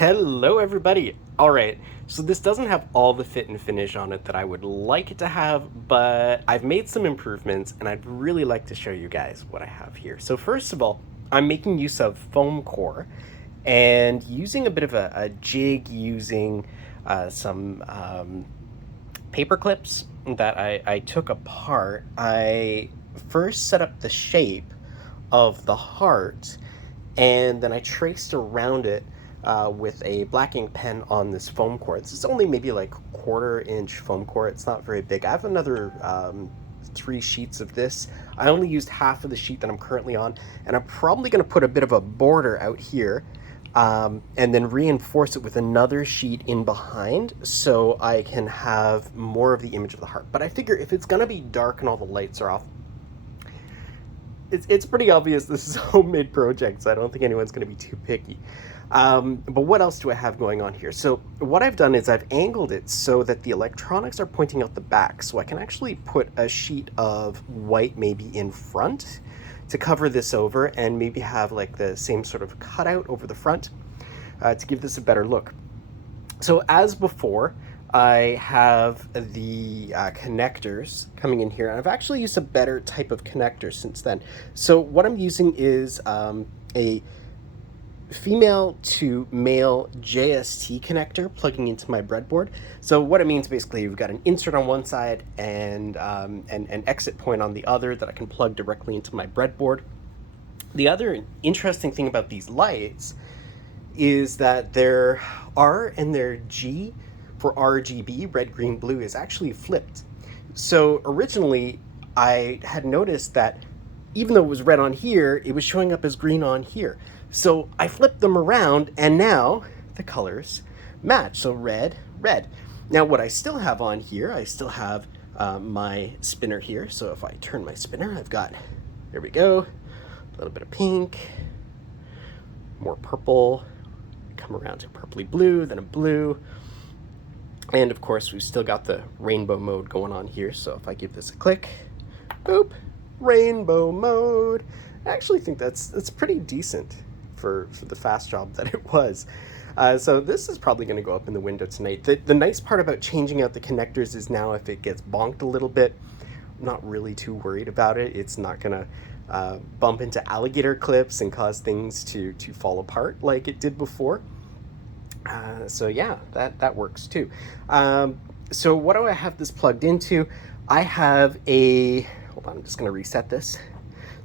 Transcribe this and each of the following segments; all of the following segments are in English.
Hello everybody! Alright, so this doesn't have all the fit and finish on it that I would like it to have, but I've made some improvements and I'd really like to show you guys what I have here. So first of all, I'm making use of foam core and using a bit of a jig using some paper clips that I took apart. I first set up the shape of the heart and then I traced around it with a black ink pen on this foam core. This is only maybe like 1/4 inch foam core. It's not very big. I have another 3 sheets of this. I only used half of the sheet that I'm currently on, and I'm probably going to put a bit of a border out here and then reinforce it with another sheet in behind so I can have more of the image of the heart. But I figure if it's going to be dark and all the lights are off, it's pretty obvious this is a homemade project, so I don't think anyone's going to be too picky. But what else do I have going on here? So what I've done is I've angled it so that the electronics are pointing out the back, so I can actually put a sheet of white maybe in front to cover this over and maybe have like the same sort of cutout over the front to give this a better look. So as before, I have the connectors coming in here, and I've actually used a better type of connector since then. So what I'm using is a female to male JST connector plugging into my breadboard. So what it means basically, you've got an insert on one side and an exit point on the other that I can plug directly into my breadboard. The other interesting thing about these lights is that their R and their G for RGB, red, green, blue, is actually flipped. So originally I had noticed that even though it was red on here, it was showing up as green on here. So I flipped them around and now the colors match. So red, red. Now what I still have on here, I still have my spinner here. So if I turn my spinner, I've got, there we go, a little bit of pink, more purple, come around to purpley blue, then a blue. And of course, we've still got the rainbow mode going on here. So if I give this a click, boop, rainbow mode. I actually think that's pretty decent for the fast job that it was. So this is probably going to go up in the window tonight. The nice part about changing out the connectors is now if it gets bonked a little bit, I'm not really too worried about it. It's not going to bump into alligator clips and cause things to fall apart like it did before. So yeah, that works too. So what do I have this plugged into? I have hold on, I'm just gonna reset this.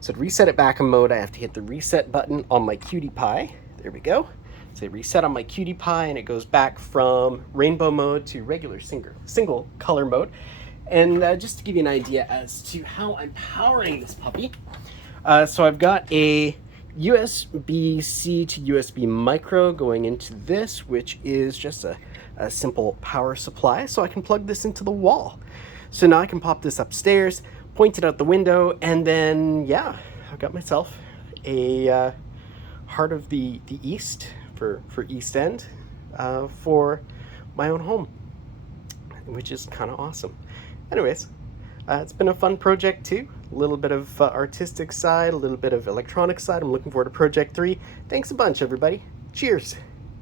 So to reset it back in mode, I have to hit the reset button on my Cutie Pie. There we go. Say reset on my Cutie Pie and it goes back from rainbow mode to regular single color mode. And just to give you an idea as to how I'm powering this puppy. So I've got a USB-C to USB micro going into this, which is just a simple power supply, so I can plug this into the wall. So now I can pop this upstairs, point it out the window, and then yeah, I've got myself a Heart of the East for East End for my own home, which is kind of awesome. Anyways, it's been a fun project too. A little bit of artistic side, a little bit of electronic side. I'm looking forward to Project 3. Thanks a bunch, everybody. Cheers.